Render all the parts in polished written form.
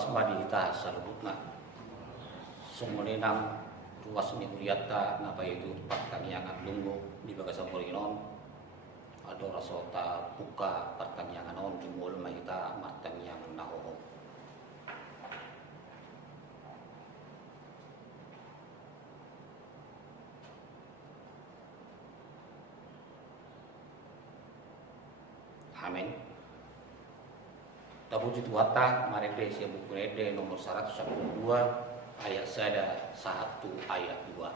tuas madita salubutna sumulinang tuas ni uliata napa itu pertanyaan lunggu di bagasa borinon ado rasota buka pertanyaan on jumul mahita pertanyaan naho. Amin. Tabuju tuata marede sia buku rede nomor 112 ayat 1 ayat 2.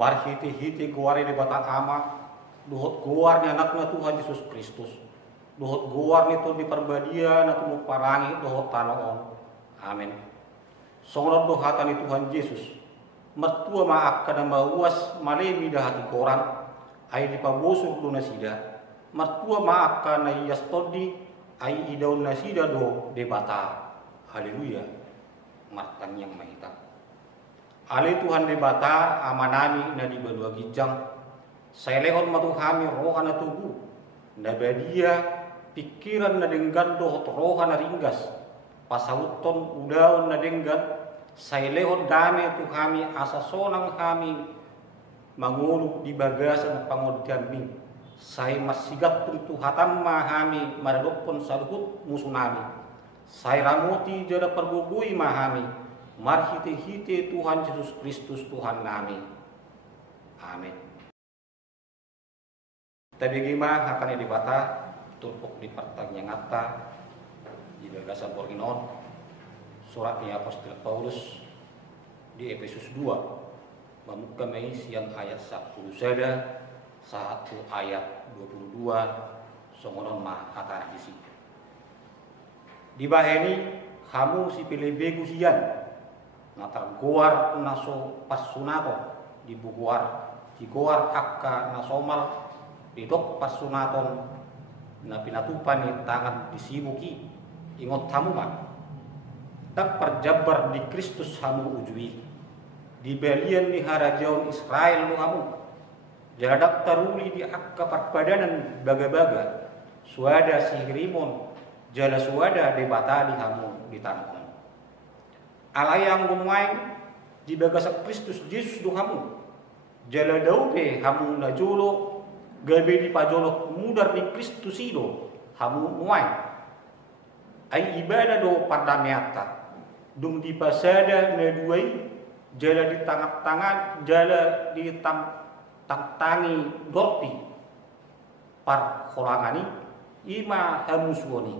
Mari hiti guar di batang ama, dohot guar ni anaknya Tuhan Yesus Kristus, dohot guar ni tu di perbadian atau mau parangi dohot tanah. Amin. Songrot dohatan ni Tuhan Yesus, mertua maaf kadang bawas malemi dah hati koran, ai di pabosur do nasida, mertua maaf karena yastodi, ai idaun nasida do debata. Haleluya, martan yang mahita. Ale Tuhan debata amanami na di badua gijang. Saya lehon matuhami rohana tubuh. Nabadia pikiran na denggan dohot rohana ringgas. Pasauton udaon na denggan. Saya lehon dame tuhami asa sonang kami manguluk di bagasan pangodian mi. Saya masigat tuntu hatam mahami maradopon saluhut musunami. Saya ramuti jada perbugui mahami. Mari hiti Tuhan Yesus Kristus Tuhan kami. Amin. Tapi gimana akan dibata turpuk di pertanyaan ngata di bagasan Borginon suratnya Apostol Paulus di Efesus 2 memuka siang ayat 10 sada 1 ayat 22 songonon ma kata di sini. Di baheni kamu si pilih begu sian natar goar naso pasunaton di buguar di goar akka nasomal di dok pasunaton na pinatupan ni tangan disibuki ingot tamu man tak perjabar di Kristus hamu ujui di belian ni harajaun Israel lu hamu jadak taruli di akka perpadanan baga-baga suada sihrimon jala suada debata di hamu di tanah. alayang gumain di bagasa Kristus Yesus do hamu jala daupe hamu na jolo gabe di pajolo mudar di Kristus ido hamu muai ay ibadah do pardameata dung di pasada na duai jala di tangan jala di tangi dorti par holangani ima hamu suoni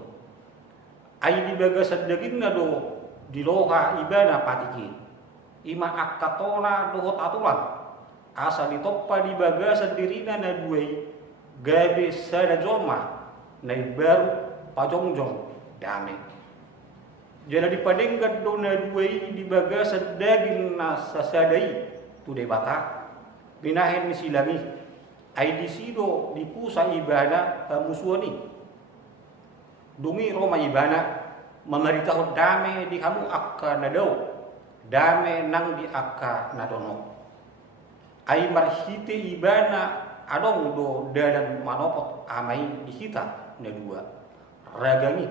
ay di bagasa daging na do di loha ibadah patiki ima akatona dohot aturan asa ditoppa di bagasan dirina na duai gabe sada joma na baru pajongjong dame jana dipadengkat do na duai di bagasan daging na sasadai tu de bata binahen misilangi ay disido di pusa ibana musuani dumi roma ibana memerintah dame di kamu akka nadau dame nang di akka nadono ay marhite ibana adong do dalam manopot amai di kita na dua ragami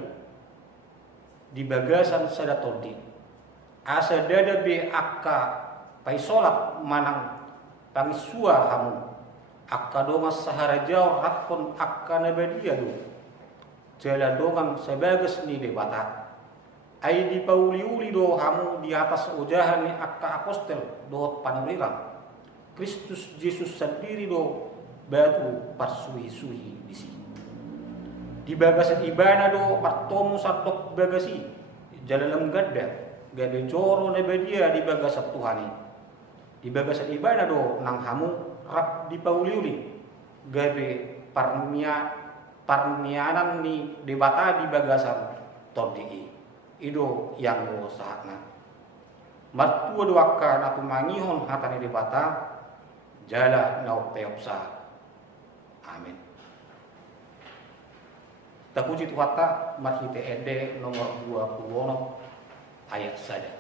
di bagasan sada toldi asa dada be akka paisolak manang pangisua hamu akka dongas sahara jauh rakon akka nabadia do jala dongan sebagas ni debata ay di pauli-uli do hamu di atas ujahan ni akka apostel do panulirang Kristus Yesus sendiri do batu parsuhi-suhi di sini di bagasan ibana do partomu satok bagasi jalalam gadda gade joro nebadia di bagasan Tuhani di bagasan ibana do nang hamu rap di pauli-uli gabe parmianan ni debata di bagasan tordii ido yang mo sahakna martua doaka na tumangihon hatani debata jala na teopsa amin tapuji tuata marhite ede nomor 20 ayat saja.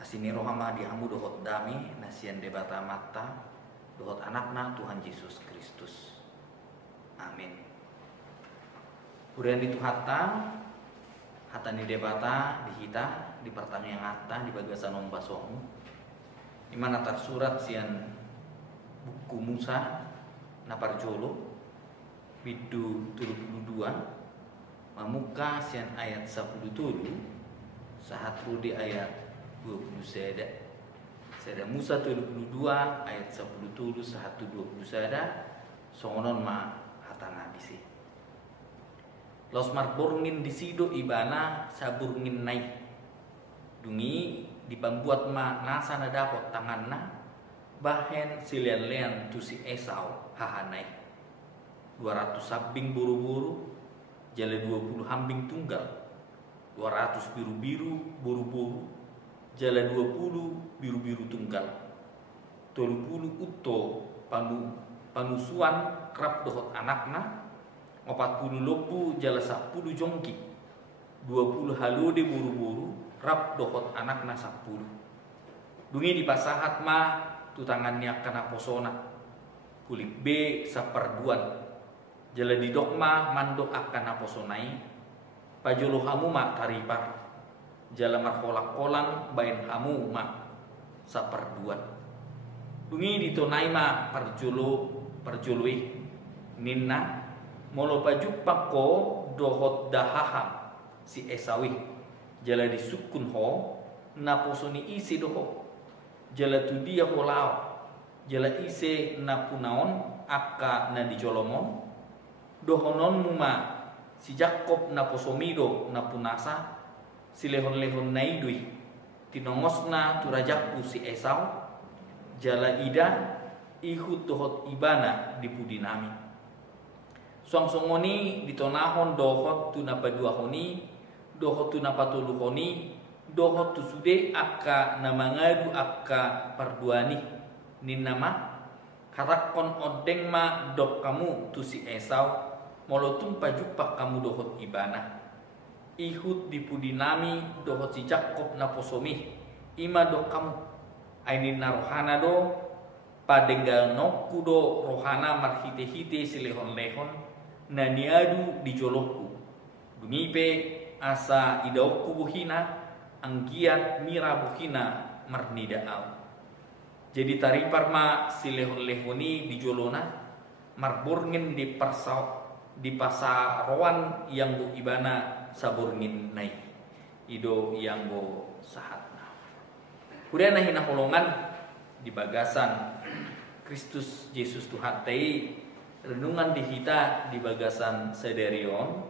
Asini rohama di hamu dohot dami nasian debata mata dohot anakna Tuhan Yesus Kristus. Amin. Kemudian itu hata ni debata di hita di pertanyaan hata di bagasan ombasomu dimana tersurat sian buku Musa naparjolo bidu 32 mamuka sian ayat 10 sahatru di ayat 20 seda Musa 22 ayat 10 sahat 20 seda songonon ma hatana bisi los marborngin disido ibana saburngin naik dungi dipambuat ma nasa na dapot tanganna bahen silian-lian tu si Esau hahanai 200 sabing buru-buru jale 20 hambing tunggal 200 biru-biru buru-buru jala 20 biru-biru tunggal 30 uto panusuan kerap dohot anakna 40 lopu jala 10 jongki 20 halode buru-buru rap dohot anakna 10 dungi di pasahat ma tu tangannya kana posona kulik B saperduan jala di dokma mandok akan naposonai pajolo hamu ma taripar jala markolak-kolang bain hamu ma saperduan dungi ditonai ma perjului ninna molo pajuppak ko dohot dahaham si Esawi jala disukun ho naposoni isi doho jala tudia ho lao jala ise napunaon akka na dijolomon dohonon muma si Jakob naposomido napunasa si lehon-lehon naidui tinongosna turajakku si Esau jala ida ihut dohot ibana di pudinami songsongoni ditonahon dohot tunapaduahoni dohot tunapatuluhoni dohot tusude akka namangadu akka parduani ninama karakon odeng ma dok kamu tu si Esau molotum pajupak kamu dohot ibana ihut di pudinami dohot si Jakob naposomi ima dok kamu ainin narohana do padenggal nokku do rohana marhite-hite si lehon-lehon naniadu di jolokku dungipe asa idaukku buhina anggiat mira buhina marnidaau jadi taripar ma si lehon-lehoni di jolona marburngin di pasaroan yang bu ibana saburngin nai ido yang bu sahatna kemudian hina holongan di bagasan Kristus Yesus Tuhan tei renungan di hita di bagasan sederion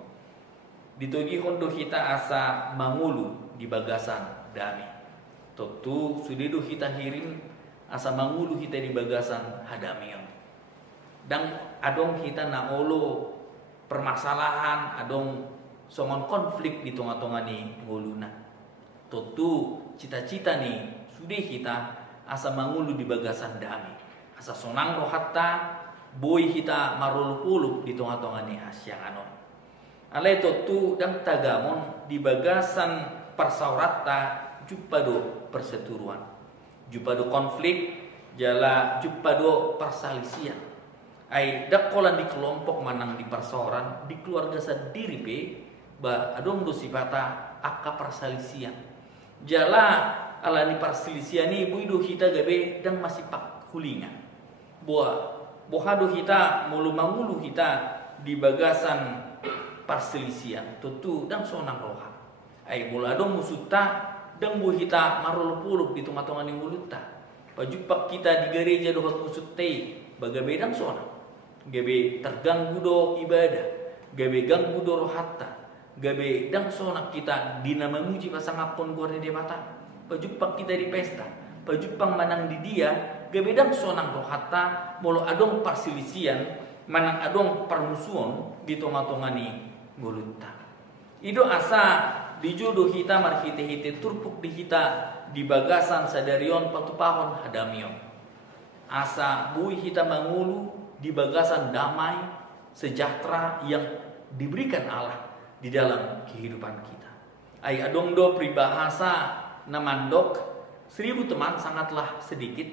ditogi hondo hita asa mangulu di bagasan dami tentu sudidu hita hirim asa mangulu hita di bagasan hadamion dan adong hita naolo permasalahan adong songon konflik di tengah-tengah ni nguluna tentu cita-cita ni sudah kita asa mangulu di bagasan dami asa sonang rohatta boy kita marulupuluk di tengah-tengah ni hasyang anon alai tentu dan tagamon di bagasan persaurata jupado perseturuan jupado konflik jala jupado persalisian ai dakolan di kelompok manang di persauran di keluarga sendiri be ba adong do sifata akka persalisian jala ala ni perselisian ni buido kita gabe dan masih pak kulingan bohado kita mulu mangulu kita di bagasan perselisian tentu dan sonang roha ai mulado musuta dan bu kita marulupuluk di tengah-tengah ni mulutta pajupak kita di gereja dohot musutte bagabe dan sonang gabe terganggu do ibadah gabe ganggu do rohatta gabe dan sonang kita dina memuji pasangapon guardi debata pajupak kita di pesta pajupang manang di dia gabe dan sonang rohatta molo adong perselisian manang adong permusuhan di tengah-tengah ni mulutta ido asa dijodoh kita marhite-hite turpuk di kita di bagasan sadarion patupahon hadamion asa bui kita mangulu di bagasan damai sejahtera yang diberikan Allah di dalam kehidupan kita ai adong do pribahasa namandok 1000 teman sangatlah sedikit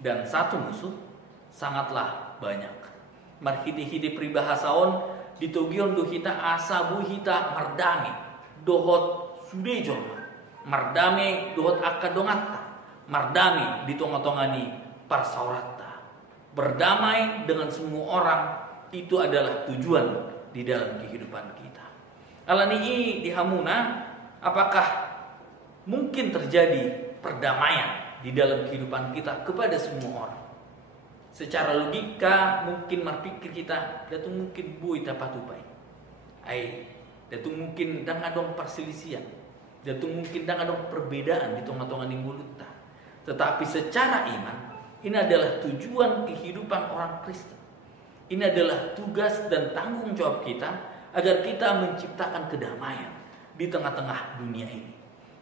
dan 1 musuh sangatlah banyak marhite-hite pribahasaon ditogion do kita asa bui kita mardami dohot sudejo mardame dohot akadongatta mardame di tengah-tengah ni parsaurata berdamai dengan semua orang itu adalah tujuan di dalam kehidupan kita alani di hamuna apakah mungkin terjadi perdamaian di dalam kehidupan kita kepada semua orang secara logika mungkin marpikir kita datu mungkin bui tapatupai ai datu mungkin dan adong perselisihan datu mungkin dan adong perbedaan di tengah-tengah ni mulutta tetapi secara iman ini adalah tujuan kehidupan orang Kristen ini adalah tugas dan tanggung jawab kita agar kita menciptakan kedamaian di tengah-tengah dunia ini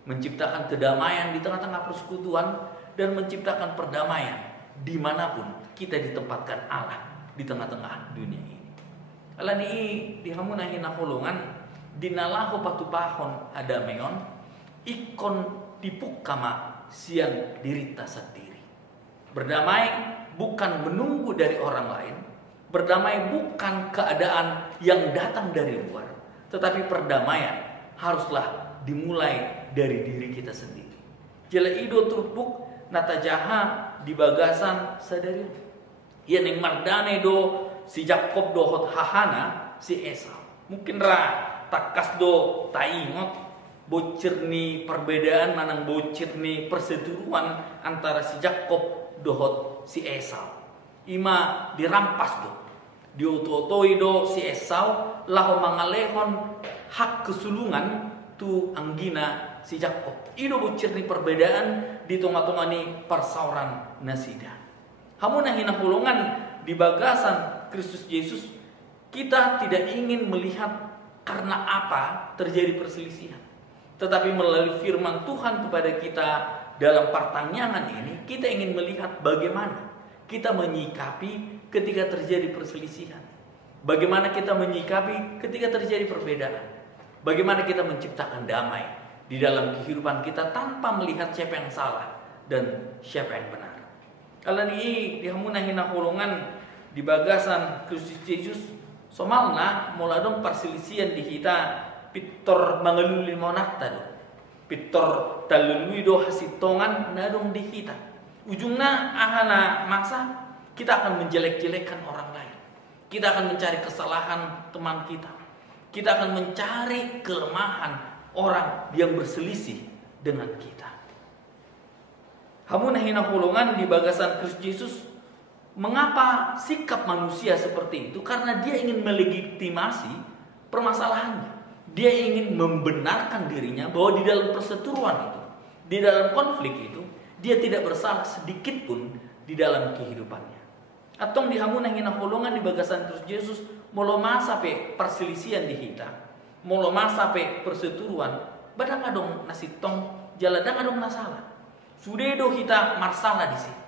menciptakan kedamaian di tengah-tengah persekutuan dan menciptakan perdamaian dimanapun kita ditempatkan Allah di tengah-tengah dunia ini alani di hamuna hina holongan dinalahu patupahon adameon ikon tipuk kama sian dirita sendiri berdamai bukan menunggu dari orang lain Berdamai bukan keadaan yang datang dari luar, tetapi perdamaian haruslah dimulai dari diri kita sendiri. Jala ido turpuk natajaha di bagasan sadari. Yan yang mardane do si Jakob dohot hahana si Esau. Mungkin takas do taingot bocor ni perbedaan manang bocor ni perseteruan antara si Jakob dohot si Esau. Ima dirampas do dioto-otoi do si Esau laho mangalehon hak kesulungan tu anggina si Jakob. Ido bocor ni perbedaan di tengah-tengah ni persauran nasida. Hamun hina hulungan di bagasan Kristus Yesus, kita tidak ingin melihat karena apa terjadi perselisihan, tetapi melalui firman Tuhan kepada kita dalam pertanyaan ini, kita ingin melihat bagaimana kita menyikapi ketika terjadi perselisihan, bagaimana kita menyikapi ketika terjadi perbedaan, bagaimana kita menciptakan damai di dalam kehidupan kita tanpa melihat siapa yang salah dan siapa yang benar. Kalau ini dihamuna hina hulungan di bagasan Kristus Yesus, somalna muladong perselisihan di kita pitor mangaluli monakta do, pitor talului do hasitongan nadong di kita. Ujungnya ahana maksa kita akan menjelek-jelekkan orang lain. Kita akan mencari kesalahan teman kita. Kita akan mencari kelemahan orang yang berselisih dengan kita. Hamun hina hulungan di bagasan Kristus Yesus, mengapa sikap manusia seperti itu? Karena dia ingin melegitimasi permasalahannya. Dia ingin membenarkan dirinya bahwa di dalam perseteruan itu, di dalam konflik itu, dia tidak bersalah sedikit pun di dalam kehidupannya. Atau di hamun hina hulungan di bagasan Kristus Yesus, molo masa pe perselisihan di kita, molo masa pe perseteruan, badang adong nasitong jaladang adong nasalah. Sudah do kita masalah di sini.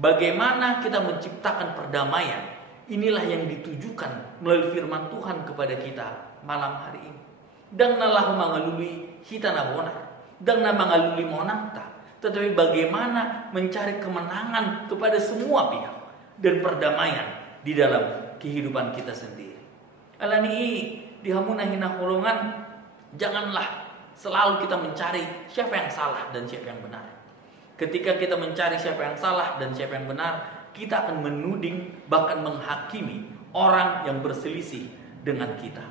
Bagaimana kita menciptakan perdamaian? Inilah yang ditujukan melalui firman Tuhan kepada kita malam hari ini. Dang nalahu mangalului hita nabonar, dang na mangalului monakta. Tetapi bagaimana mencari kemenangan kepada semua pihak dan perdamaian di dalam kehidupan kita sendiri. Alani di hamuna hina holongan, janganlah selalu kita mencari siapa yang salah dan siapa yang benar. Ketika kita mencari siapa yang salah dan siapa yang benar, kita akan menuding bahkan menghakimi orang yang berselisih dengan kita.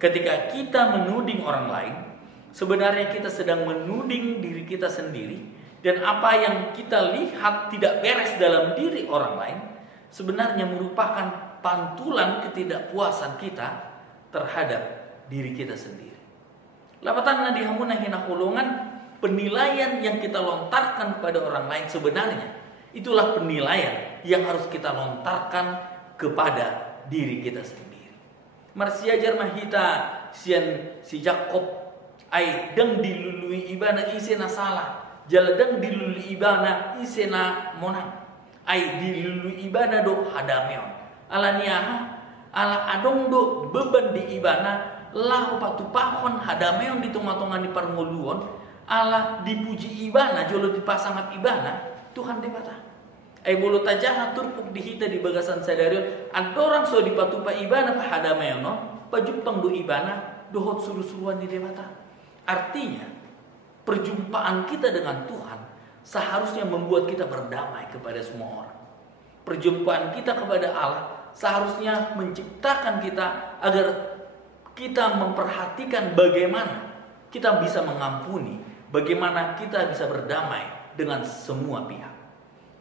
Ketika kita menuding orang lain, sebenarnya kita sedang menuding diri kita sendiri, dan apa yang kita lihat tidak beres dalam diri orang lain sebenarnya merupakan pantulan ketidakpuasan kita terhadap diri kita sendiri. Lapatan di hamuna hina hulungan, penilaian yang kita lontarkan kepada orang lain sebenarnya itulah penilaian yang harus kita lontarkan kepada diri kita sendiri. Marsiajar mahita sian si Jakob ai deng dilului ibana isena salah, jaladeng dilului ibana isena monang, ai dilului ibana do hadameon. Alaniaha ala adong do beban di ibana lahu patupahon hadameon di tengah-tengah di parngoluon ala dipuji ibana jolo dipasangat ibana Tuhan debata ai bolo tajaha turpuk dihita di bagasan sadarion andorang so dipatupa ibana pa hadameon no pajupang do ibana dohot suru-suruan di debata. Artinya perjumpaan kita dengan Tuhan seharusnya membuat kita berdamai kepada semua orang. Perjumpaan kita kepada Allah seharusnya menciptakan kita agar kita memperhatikan bagaimana kita bisa mengampuni, bagaimana kita bisa berdamai dengan semua pihak.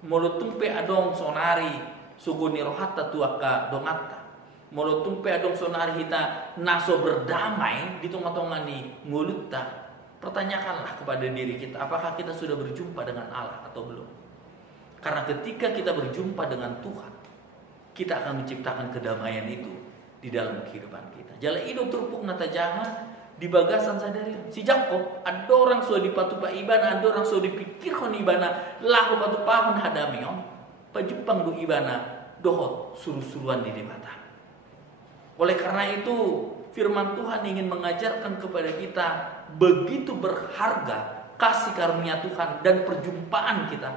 Molotumpe adong sonari suguni rohata tuaka dongatta. Molotumpe adong sonari hita naso berdamai di tengah-tengah ni ngulutta. Pertanyakanlah kepada diri kita, apakah kita sudah berjumpa dengan Allah atau belum? Karena ketika kita berjumpa dengan Tuhan, kita akan menciptakan kedamaian itu di dalam kehidupan kita. Jala ido turpuk natajaha di bagasan sadari. Si Jakob ada orang sudah dipatupa ibana, ada orang sudah dipikirkan ibana, lahu patupahon hadamion, pajupang do ibana dohot suruh-suruan di mata. Oleh karena itu firman Tuhan ingin mengajarkan kepada kita begitu berharga kasih karunia Tuhan dan perjumpaan kita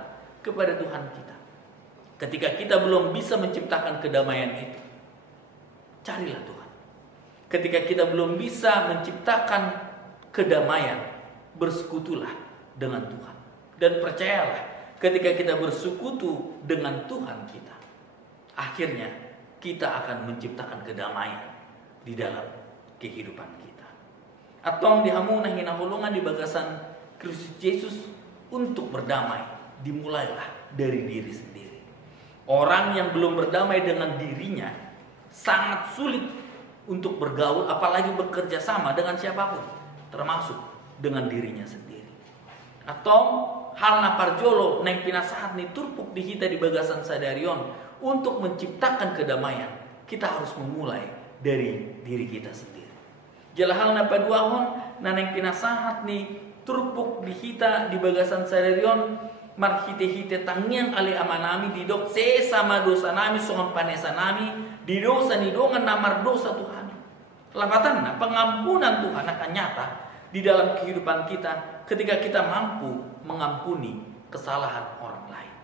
kepada Tuhan kita. Ketika kita belum bisa menciptakan kedamaian itu, carilah Tuhan. Ketika kita belum bisa menciptakan kedamaian, bersekutulah dengan Tuhan. Dan percayalah, ketika kita bersekutu dengan Tuhan kita, akhirnya kita akan menciptakan kedamaian di dalam kehidupan kita. Atong dihamuna hinahulungan di bagasan Kristus Yesus untuk berdamai, dimulailah dari diri sendiri. Orang yang belum berdamai dengan dirinya sangat sulit untuk bergaul, apalagi bekerja sama dengan siapapun, termasuk dengan dirinya sendiri. Atau hal naparjolo naik pinasahat ni turpuk di kita di bagasan sadarion untuk menciptakan kedamaian, kita harus memulai dari diri kita sendiri. Jala hal napaduahon na naik pinasahat ni turpuk di kita di bagasan sadarion marhite-hite tangian ali amanami didok sama dosa nami songan panesa nami di dosa ni dongan namar dosa Tuhan. Lapatan na pengampunan Tuhan akan nyata di dalam kehidupan kita ketika kita mampu mengampuni kesalahan orang lain.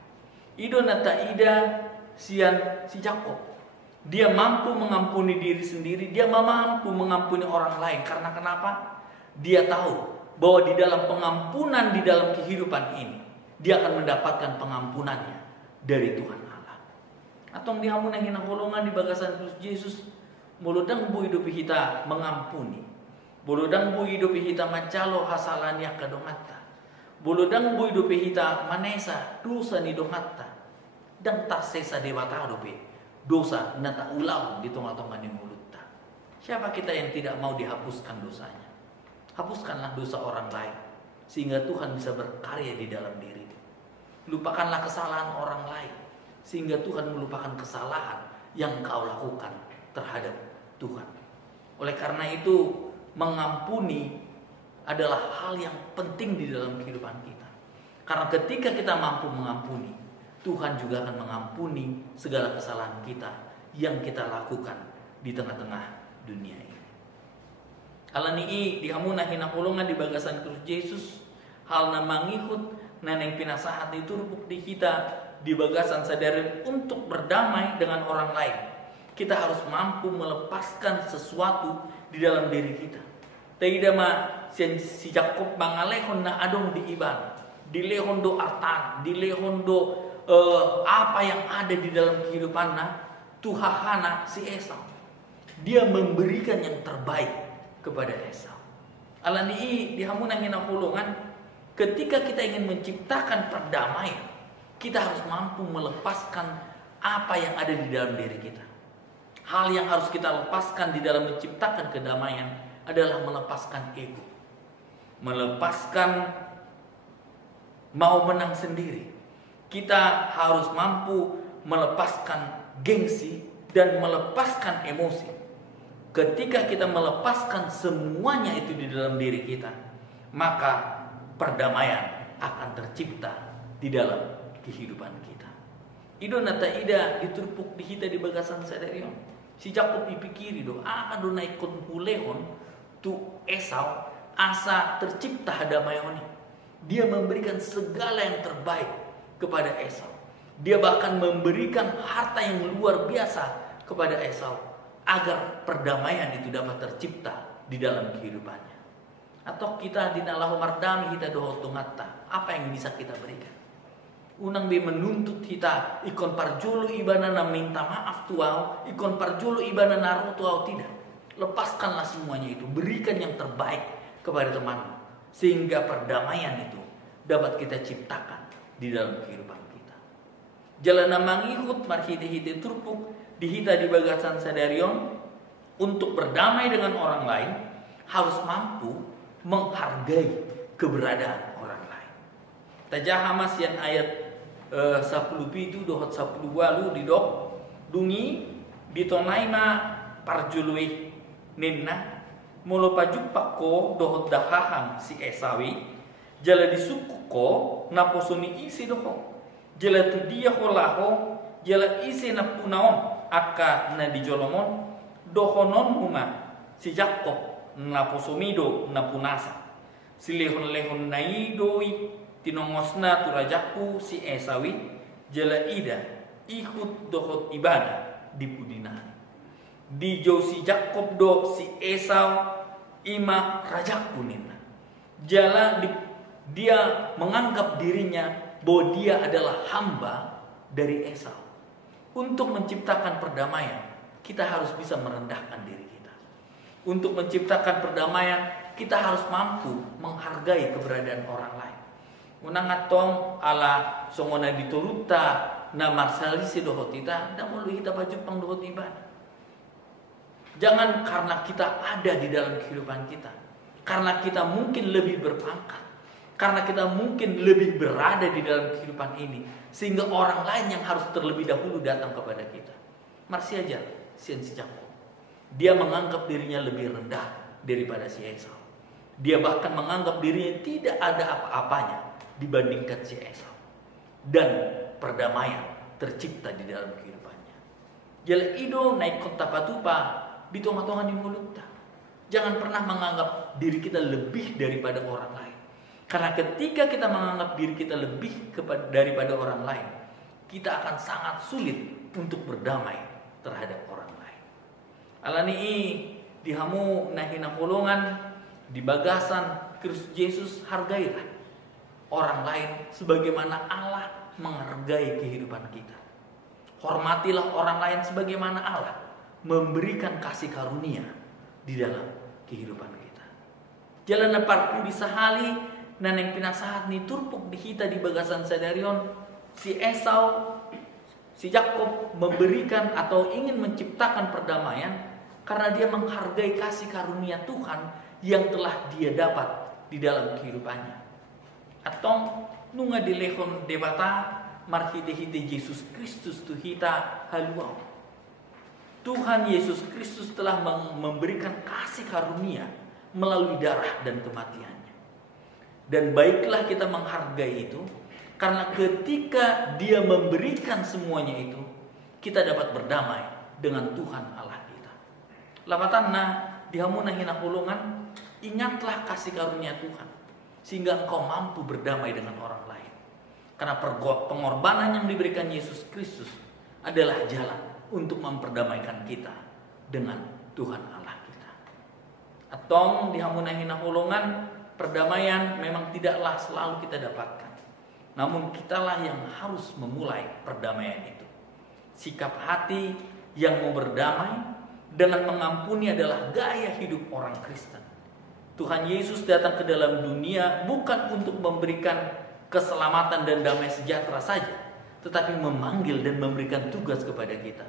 Ido nata ida sian si Jakob, dia mampu mengampuni diri sendiri, dia mampu mengampuni orang lain. Karena kenapa? Dia tahu bahwa di dalam pengampunan di dalam kehidupan ini, dia akan mendapatkan pengampunannya dari Tuhan Allah. Atong dihamunan hinahulungan di bagasan Kristus Yesus, muludang bu hidup kita mengampuni, buludang bu hidup kita macalo hasalanya kadongata, buludang bu hidup kita manesa dosa ni dongata, dan tak sesa dewata dope dosa nata ulang di tongah-tongah ni mulutta. Siapa kita yang tidak mau dihapuskan dosanya? Hapuskanlah dosa orang lain sehingga Tuhan bisa berkarya di dalam diri. Lupakanlah kesalahan orang lain sehingga Tuhan melupakan kesalahan yang kau lakukan terhadap Tuhan. Oleh karena itu, mengampuni adalah hal yang penting di dalam kehidupan kita. Karena ketika kita mampu mengampuni, Tuhan juga akan mengampuni segala kesalahan kita yang kita lakukan di tengah-tengah dunia ini. Alani dihamuna hinahulungan di bagasan Kristus Yesus, hal na mangihut naneng pinasahat itu rupuk di kita di bagasan sadarin untuk berdamai dengan orang lain. Kita harus mampu melepaskan sesuatu di dalam diri kita. Tidak mah si Jakob mangalehon na adong di iban, dilehon do artan, dilehon do apa yang ada di dalam kehidupan na tuhahana si Esau. Dia memberikan yang terbaik kepada Esau. Alani dihamunan hinahulungan, ketika kita ingin menciptakan perdamaian, kita harus mampu melepaskan apa yang ada di dalam diri kita. Hal yang harus kita lepaskan di dalam menciptakan kedamaian adalah melepaskan ego, melepaskan mau menang sendiri. Kita harus mampu melepaskan gengsi dan melepaskan emosi. Ketika kita melepaskan semuanya itu di dalam diri kita, maka perdamaian akan tercipta di dalam kehidupan kita. Ido nata ida diturpuk di kita di bagasan sadarion. Si Jakob dipikiri do, ado naikon hulehon tu Esau asa tercipta hadamayoni. Dia memberikan segala yang terbaik kepada Esau. Dia bahkan memberikan harta yang luar biasa kepada Esau agar perdamaian itu dapat tercipta di dalam kehidupannya. Atau kita dinalahu mardami kita dohotungata, apa yang bisa kita berikan? Unang bi menuntut kita ikon parjulu ibana na minta maaf tuau, ikon parjulu ibana naruh tuau, tidak. Lepaskanlah semuanya itu, berikan yang terbaik kepada temanmu sehingga perdamaian itu dapat kita ciptakan di dalam kehidupan kita. Jalan mangihut marhite-hite turpuk dihita di bagasan sadarion untuk berdamai dengan orang lain harus mampu menghargai keberadaan orang lain. Tajahamas yang ayat 10 itu dohot 10 walu didok dungi ditonaima parjului ninna mulu pajupak ko dohot dahahang si Esawi jala disukuko naposuni isi doho jala tu dia holaho jala isi napunaon aka na dijolomon dohonon huma si Jakob naposumido napunasa si lehon-lehon naidoi tinongosna turajaku si Esawi jala ida ikut dohot ibadah di pudinani. Di jauh si Jakob do si Esau ima rajak punina. Dia menganggap dirinya bahwa dia adalah hamba dari Esau. Untuk menciptakan perdamaian, kita harus bisa merendahkan diri kita. Untuk menciptakan perdamaian, kita harus mampu menghargai keberadaan orang lain. Unangatong ala songona dituruta na marsalisi dohot kita, ndak mau kita baju pang dohot ibadah. Jangan karena kita ada di dalam kehidupan kita, karena kita mungkin lebih berpangkat, karena kita mungkin lebih berada di dalam kehidupan ini, sehingga orang lain yang harus terlebih dahulu datang kepada kita. Marsi aja si Jakob. Dia menganggap dirinya lebih rendah daripada si Esau. Dia bahkan menganggap dirinya tidak ada apa-apanya dibandingkan si Esau. Dan perdamaian tercipta di dalam kehidupannya. Jala ido naik kota patupa bitonga-tonga di mulutnya. Jangan pernah menganggap diri kita lebih daripada orang lain. Karena ketika kita menganggap diri kita lebih daripada orang lain, kita akan sangat sulit untuk berdamai terhadap orang lain. Alani dihamu nahina kolongan di bagasan Kristus Yesus, hargailah orang lain sebagaimana Allah menghargai kehidupan kita. Hormatilah orang lain sebagaimana Allah memberikan kasih karunia di dalam kehidupan kita. Jalan parku di sahali naneng pinasahat ni turpuk dihita di bagasan sadarion si Esau, si Jakob memberikan atau ingin menciptakan perdamaian karena dia menghargai kasih karunia Tuhan yang telah dia dapat di dalam kehidupannya. Atau nunga dilehon debata marhite-hite Yesus Kristus tuhita haluau. Tuhan Yesus Kristus telah memberikan kasih karunia melalui darah dan kematiannya. Dan baiklah kita menghargai itu, karena ketika dia memberikan semuanya itu, kita dapat berdamai dengan Tuhan Allah kita. Lapatanna dihamuna hina hulungan, ingatlah kasih karunia Tuhan, sehingga engkau mampu berdamai dengan orang lain. Karena pengorbanan yang diberikan Yesus Kristus adalah jalan untuk memperdamaikan kita dengan Tuhan Allah kita. Atong dihamunahina ulungan, perdamaian memang tidaklah selalu kita dapatkan. Namun kitalah yang harus memulai perdamaian itu. Sikap hati yang mau berdamai dengan mengampuni adalah gaya hidup orang Kristen. Tuhan Yesus datang ke dalam dunia bukan untuk memberikan keselamatan dan damai sejahtera saja, tetapi memanggil dan memberikan tugas kepada kita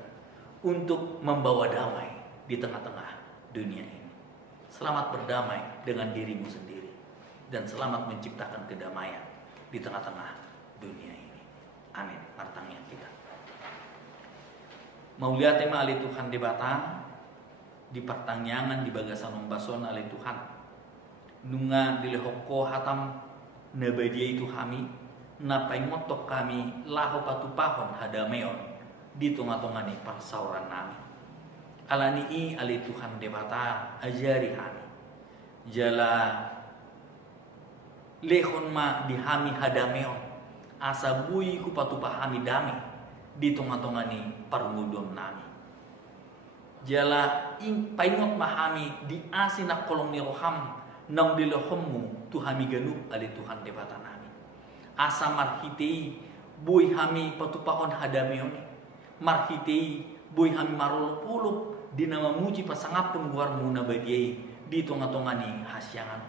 untuk membawa damai di tengah-tengah dunia ini. Selamat berdamai dengan dirimu sendiri dan selamat menciptakan kedamaian di tengah-tengah dunia ini. Amin. Martangnya kita. Mau lihat tema ali Tuhan debata di pertanyaan di bagasan ombason ali Tuhan. Nunga dilehoko hatam nabadia itu kami napai ngotok kami laho patupahon hadameon di tengah-tengah ni persauran nami. Alani ali Tuhan debata ajari kami jala lehon ma di hami hadameon asa bui ku patupahami dami di tengah-tengah ni parmudom nami. Jala paingot mahami di asinak kolong ni roham nang dilehommu tuhami ganup ali Tuhan debata nami. Asa marhitei bui hami patupahon hadameoni marhitei bui hami maruluk-uluk di nama muji pasangapun guar muna badiai di tengah-tengah ni hasyangan.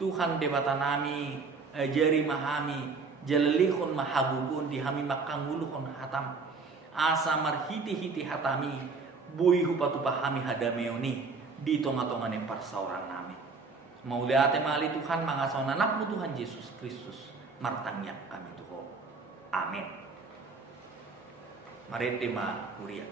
Tuhan debata nami jari mahami jalalihon mahagugun di hami makanguluhon hatam asa marhiti-hiti hatami bui hupatupahami hadameoni di tengah-tengah ni persauran nami. Mau lihat mali Tuhan mangasau anakmu Tuhan Yesus Kristus martangnya kami Tuhan. Amin. Mari tema kuria.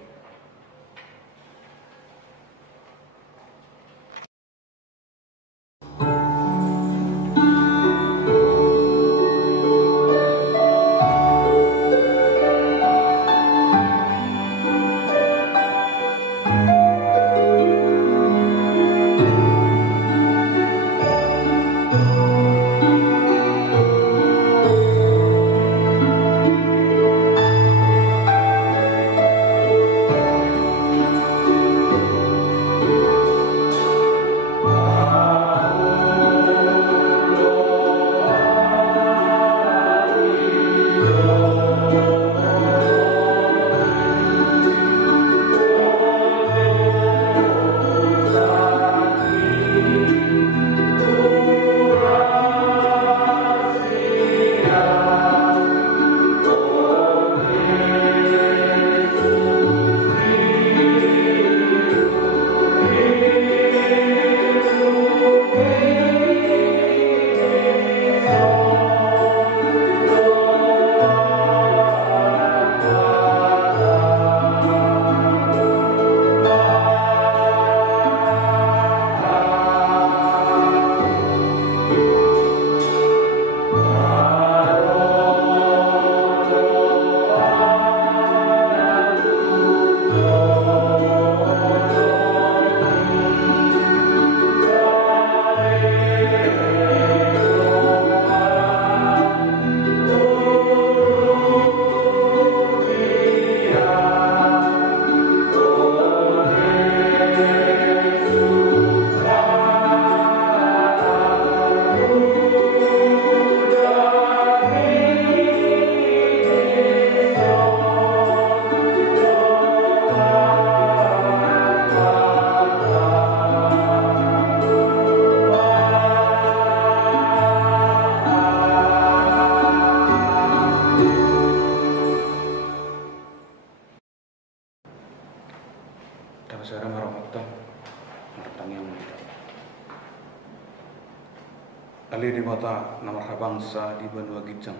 Ali di mata namar bangsa di benua gijang.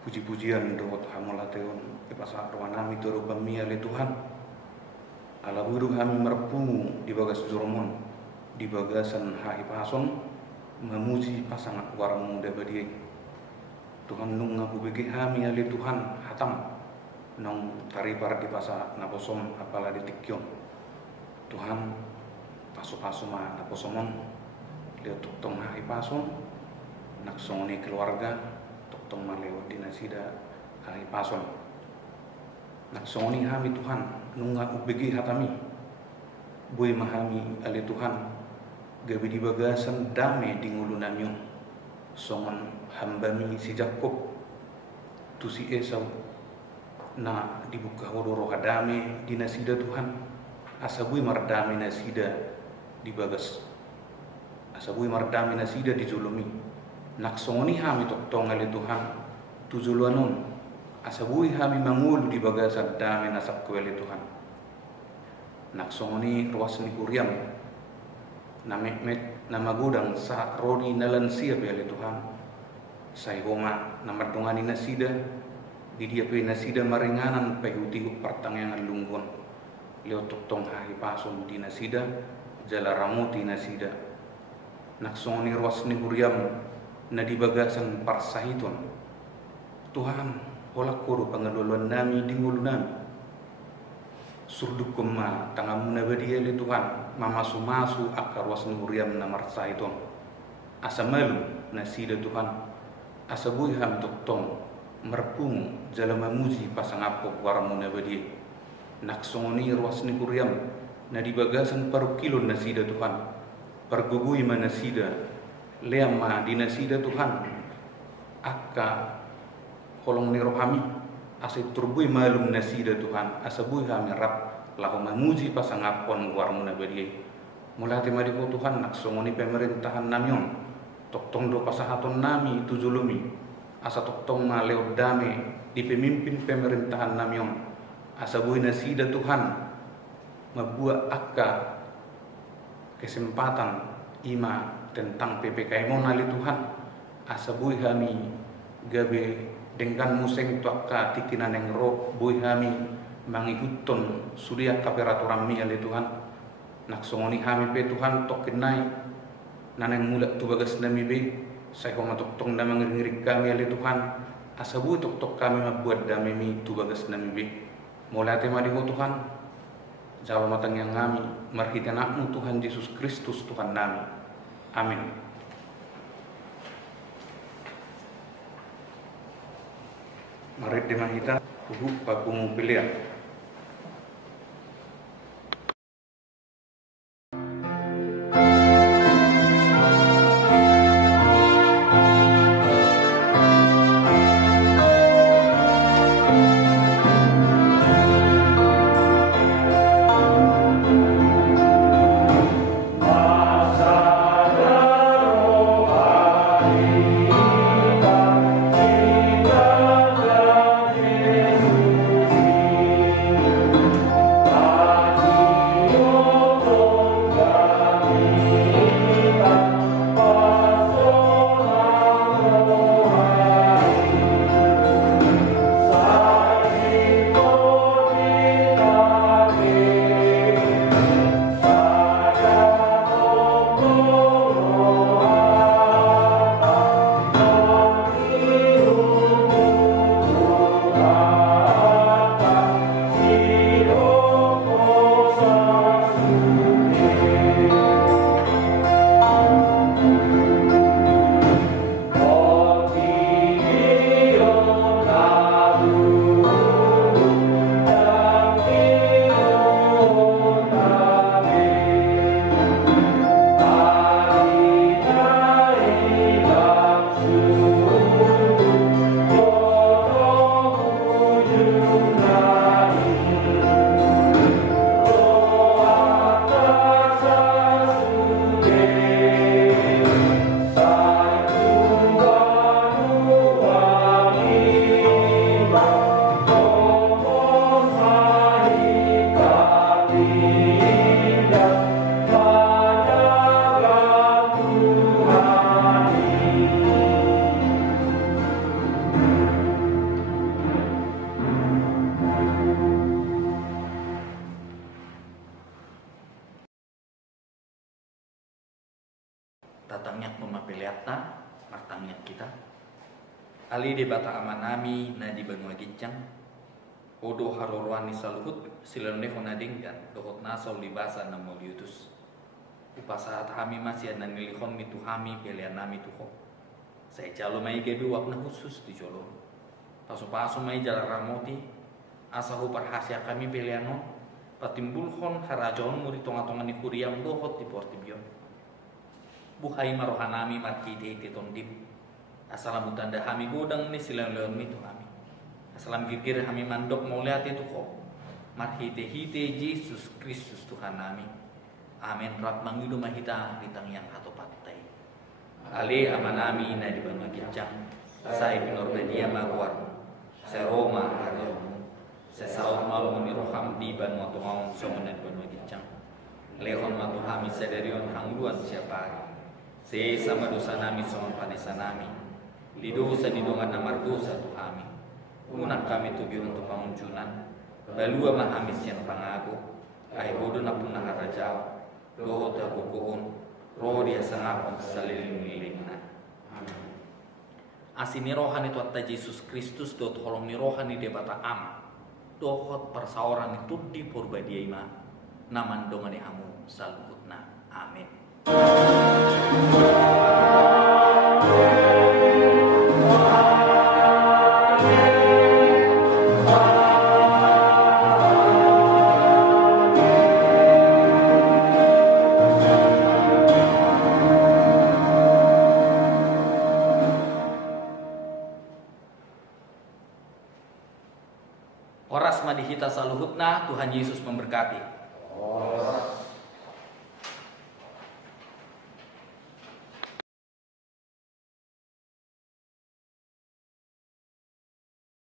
Puji-pujian dohot hamulateon ipasa rohanami turu pami ali Tuhan. Ala buru kami merpungu di bagas jurumon di bagasan hai pason memuji pasangan warmu dabadi. Tuhan nung ngaku begi kami ali Tuhan hatam nong taripar di pasa naposom apala di tikyon. Tuhan pasu-pasu ma naposomon leo tuktong hai pason naksoni keluarga tuktong maleo dinasida hai pason naksoni hami Tuhan nunga ubegi hatami bui mahami ali Tuhan gabi di bagasan dame di ngulunanyo songon hambami si Jakob tu si Esau na dibuka hororo hadame dinasida Tuhan asabui mardame nasida di bagas asabui mardami nasida dijulumi naksoni hami toktong ali Tuhan tujuluanon asabui hami mangulu di bagasan dami nasak kweli Tuhan naksoni ruas ni kuriam na mehmet na magudang sa roni nalansia ali Tuhan sai homa na mardongani nasida di dia pe nasida maringanan pe hutihu pertangangan lunggon leo toktong hai pason di nasida jala ramuti nasida naksoni ruas ni huriam na di bagasan parsahiton Tuhan holak kuru pangaduluan nami di ngulu nami surdukum ma tangamu na badiya li Tuhan mamasu-masu akar ruas ni huriam na marsahiton asa malu na sida Tuhan asa bui ham toktong merpungu jala mamuji pasangapo waramu na badiya naksoni ruas ni huriam na di bagasan parukilon na sida Tuhan pergugui manasida leama dinasida Tuhan akka holong ni rohami asai turbui malum nasida Tuhan asabui kami rap lahu memuji pasangapon warmu nabadi mulati madiko Tuhan naksongoni pemerintahan namyon toktong do pasahaton nami tujulumi asa toktong maleo dame di pemimpin pemerintahan namyon asabui nasida Tuhan mabuat akka kesempatan ima tentang PPKM nali Tuhan asabui kami gabe dengan museng tuakka tikinan yang roh bui kami mangikuton sudia kaperaturan mi ali Tuhan naksongoni kami pe Tuhan tokenai naneng mulak tu bagas nami be saya homa toktong na mangirik kami ali Tuhan asabui tok kami mabuat dami mi tu bagas nami be mulate madiho Tuhan Jawa matang yang kami marhita anakmu Tuhan Yesus Kristus Tuhan nami. Amin. Mari dimahita uhu pakungu pilihan. tatangnya memapeliatna martangnya kita ali de bata amanami na di Banua Gincang odo harorwani saluhut silone honading dan dohot nasau libasa na moliutus upasahat kami masih nanilihon mitu kami pelian nami tuho saya calo mai gedu wakna khusus di jolo pasu-pasu mai jalan ramoti asahu perhasia kami peliano patimbulhon harajon muri tonga-tonga ni kuriam dohot di portibion buhay marohanami markite iti tondim asalam utanda kami godang ni silang leon mitu kami asalam gigir kami mandok mauliat itu ko marhite-hite Yesus Kristus Tuhan nami amin rat mangidu mahita ditang yang hatopatai ali amanami na di Banua Gincang sai pinorbedia maguar se Roma hariomu se saut malu ni roham di Banua Tumaung somona di Banua Gincang lehon matu kami sederion hangluan siapa se sama dosa nami sama panesa nami di dosa di dongan namar dosa tu kami unak kami tubi untuk panguncunan balua mahamis yang pangaku ai bodo na punah harajau doho ta kukuun roh dia sangapon salilin-lilingna asini rohani tu atta Yesus Kristus dot holong ni rohani de bata ama dohot persauran itu di purba dia ima naman dongani hamu saluhutna amin. Oras madihita saluhutna Tuhan Yesus memberkati.